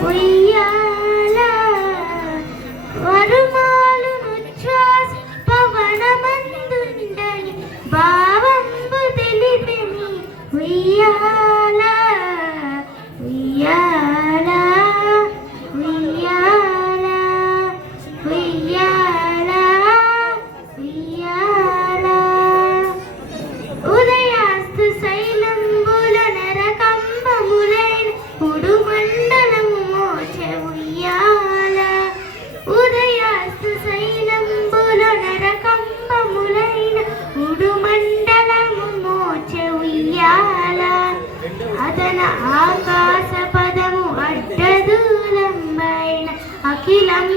ఉయ్యాల వరుమాలు నుచ్ఛ్వాస పవనమందుండని భావంబు తెలిపెని ఉయ్యాల ఉయ్యాల ఉయ్యాల ఉయ్యాల ఉయ్యాల ఉదయాస్తు శైలంబుల నరకంబములైన ఉడుమండలము మోచె ఉయ్యాల ఉదయాస్తు శైలంబుల నరకంబములైన ఉడుమండలము మోచె ఉయ్యాల అదన ఆకాశ పదము అడ్డదూలంబైన అఖిలం